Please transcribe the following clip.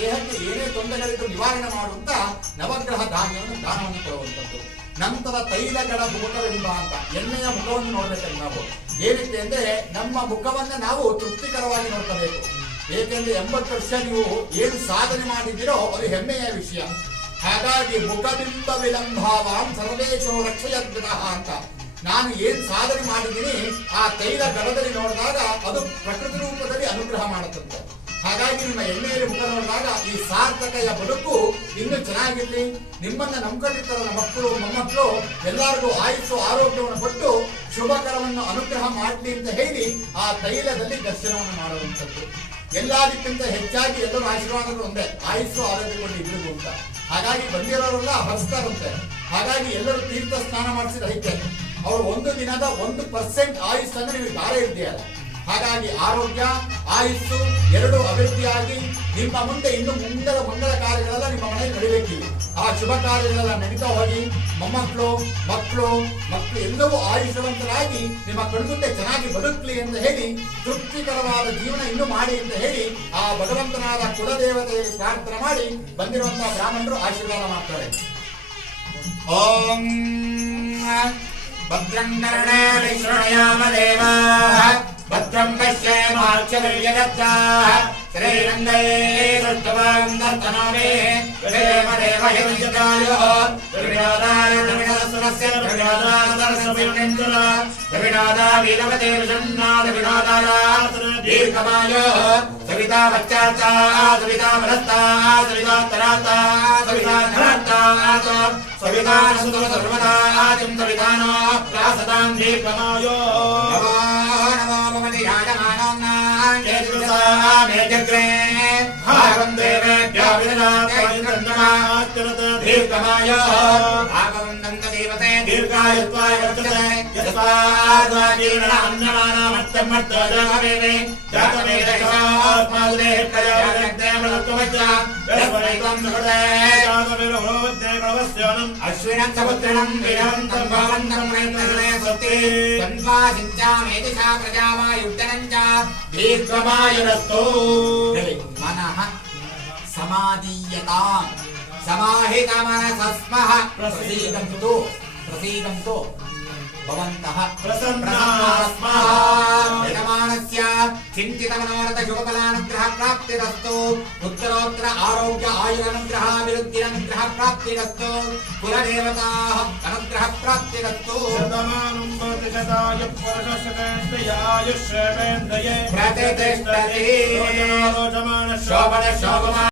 ದೇಹಕ್ಕೆ ಏನೇ ತೊಂದರೆಗಳಿದ್ದು ನಿವಾರಣೆ ಮಾಡುವಂತ ನವಗ್ರಹ ಧಾನ್ಯವನ್ನು ದಾನವನ್ನು ಕೊಡುವಂಥದ್ದು. ನಂತರ ತೈಲಗಳ ಮುಖವೆಂಬ ಅಂತ ಎಣ್ಣೆಯ ಮುಖವನ್ನು ನೋಡ್ಬೇಕಂದ್ರೆ ನಾವು ಏನಕ್ಕೆ ಅಂದ್ರೆ ನಮ್ಮ ಮುಖವನ್ನ ನಾವು ತೃಪ್ತಿಕರವಾಗಿ ನೋಡ್ಕೋಬೇಕು. ಏಕೆಂದ್ರೆ 80 ವರ್ಷ ನೀವು ಏನು ಸಾಧನೆ ಮಾಡಿದ್ದೀರೋ ಅದು ಹೆಮ್ಮೆಯ ವಿಷಯ. ಹಾಗಾಗಿ ಮುಖಬಿಂಬ ವಿಲಂಭಾವಾಂ ಸರ್ವೇಶೋ ರಕ್ಷಯದ್ವಿತಃ ಅಂತ ನಾನು ಏನ್ ಸಾಧನೆ ಮಾಡಿದ್ದೀನಿ ಆ ತೈಲ ಗಡದಲ್ಲಿ ನೋಡಿದಾಗ ಅದು ಪ್ರಕೃತಿ ರೂಪದಲ್ಲಿ ಅನುಗ್ರಹ ಮಾಡುತ್ತಂತೆ. ಹಾಗಾಗಿ ನಿಮ್ಮ ಎಣ್ಣೆಯಲ್ಲಿ ಮುಖ ನೋಡಿದಾಗ ಈ ಸಾರ್ಥಕೆಯ ಬದುಕು ಇನ್ನೂ ಚೆನ್ನಾಗಿರ್ಲಿ, ನಿಮ್ಮನ್ನ ನಂಬ್ಕೊಂಡಿರ್ತಾರಲ್ಲ ಮಕ್ಕಳು ಮೊಮ್ಮಕ್ಕಳು ಎಲ್ಲರಿಗೂ ಆಯುಸ್ಸು ಆರೋಗ್ಯವನ್ನು ಕೊಟ್ಟು ಶುಭಕರವನ್ನು ಅನುಗ್ರಹ ಮಾಡಲಿ ಅಂತ ಹೇಳಿ ಆ ತೈಲದಲ್ಲಿ ದರ್ಶನವನ್ನು ಮಾಡುವಂಥದ್ದು. ಎಲ್ಲದಕ್ಕಿಂತ ಹೆಚ್ಚಾಗಿ ಎಲ್ಲರೂ ಆಶೀರ್ವಾದಗಳು ಒಂದೇ, ಆಯುಸ್ಸು ಆರೋಗ್ಯಗೊಂಡು ಇಬ್ಬರಿಗೂ ಅಂತ. ಹಾಗಾಗಿ ಬಂದಿರೋರೆಲ್ಲ ಹರಿಸ್ತಾರಂತೆ. ಹಾಗಾಗಿ ಎಲ್ಲರೂ ತೀರ್ಥ ಸ್ನಾನ ಮಾಡಿಸಿದ ಐತೆ ಅವರು 1 ದಿನದ 1% ಆಯುಸ್ಸನ್ನು ನೀವು ದಾರ ಇದ್ದೀಯಲ್ಲ. ಹಾಗಾಗಿ ಆರೋಗ್ಯ ಆಯುಸ್ಸು ಎರಡು ಅಭಿವೃದ್ಧಿಯಾಗಿ ನಿಮ್ಮ ಮುಂದೆ ಇನ್ನು ಮುಂಗಡ ಕಾರ್ಯಗಳೆಲ್ಲ ನಿಮ್ಮ ಮನೆಯಲ್ಲಿ ನಡೀಬೇಕಿವೆ. ಆ ಶುಭ ಕಾರ್ಯಗಳೆಲ್ಲ ನಡೀತಾ ಹೋಗಿ ಮೊಮ್ಮಕ್ಕಳು ಮಕ್ಕಳು ಎಲ್ಲವೂ ಆಯುಷ್ಯವಂತರಾಗಿ ನಿಮ್ಮ ಕಣ್ಮುಂದೆ ಚೆನ್ನಾಗಿ ಬದುಕಲಿ ಅಂತ ಹೇಳಿ ತೃಪ್ತಿಕರವಾದ ಜೀವನ ಇನ್ನೂ ಮಾಡಿ ಅಂತ ಹೇಳಿ ಆ ಭಗವಂತನಾದ ಕುಲದೇವತೆಯಲ್ಲಿ ಪ್ರಾರ್ಥನೆ ಮಾಡಿ ಬಂದಿರುವಂತಹ ಬ್ರಾಹ್ಮಣರು ಆಶೀರ್ವಾದ ಮಾಡ್ತಾರೆ. ಓಂ ಭದ್ರಂ ಕರ್ಣೇಣ ಶೃಣುಯಾಮ ದೇವಾಃ ಭದ್ರಂ ಪಶ್ಯೇಮಾಕ್ಷಭಿರ್ಯಜತ್ರಾಃ ಶ್ರೀರಂಗೇ ದೃಷ್ಟವಾನ್ ದರ್ಶನೋಮೇ ದೇವ ದೇವಯಜ್ಞಾಯೋ ತ್ರಿವಿನಾದಾಯ ತ್ರಿವಿನಾದಸುರಸ್ಯ ತ್ರಿವಿನಾದಾಯ ದರ್ಶನವಿರ್ಣಂತರ ತ್ರಿವಿನಾದ ವೀರವತೆ ವಿಷಣ್ಣಾದ ವಿನಾದಾಯ ದೀರ್ಘಮಾಯೋ ಸವಿತಾ ವಚ್ಚಾತಾ ಸವಿತಾ ಮನಸ್ತಾ ಸವಿತಾ ತರಾತಾ ಸವಿತಾ ಧರಾತಾ ಸವಿತಾ ಸುತ ಸರ್ವದಾ ಆದಿಂ ಸವಿತಾನೋ ಪ್ರಾಸತಾಂ ದೀರ್ಘಮಾಯೋ ಅಶ್ವಿನಂ ಸಮುದ್ರಣಂ ವೀರವಂತಂ ಭಾವಂತಂ ನೇತ್ರಗಣೇ ಸ್ವಸ್ತಿ ಸಂಪಾಸಿಂಚಾಮೇತಿ ಸಾ ಪ್ರಜಾವಾಯುಜ್ಜನಂಚ ದೀರ್ಘಮಾಯುರಸ್ತೋ. ಮನಃ ಸಮಾಧೀಯತಾಂ ಸಮಾಹಿತ ಮನಸಸ್ಮಃ ಪ್ರಸೀದಂತು ಭವಂತಃ ಪ್ರಸನ್ನಾಸ್ಮಃ ಯಜಮಾನಸ್ಯ ಚಿಂತಿತ ಮನೋರಥ ಶುಭಫಲಾನುಗ್ರಹ ಪ್ರಾಪ್ತಿರಸ್ತು. ಉತ್ತರೋತ್ತರ ಆರೋಗ್ಯ ಆಯುರನುಗ್ರಹ ವಿರುದ್ಧಿರನುಗ್ರಹ ಪ್ರಾಪ್ತಿರಸ್ತು. ಕುಲದೇವತಾಃ ಅನುಗ್ರಹ ಪ್ರಾಪ್ತಿರಸ್ತು. ಪ್ರತಿಷ್ಠತಿ ಶೋಭನ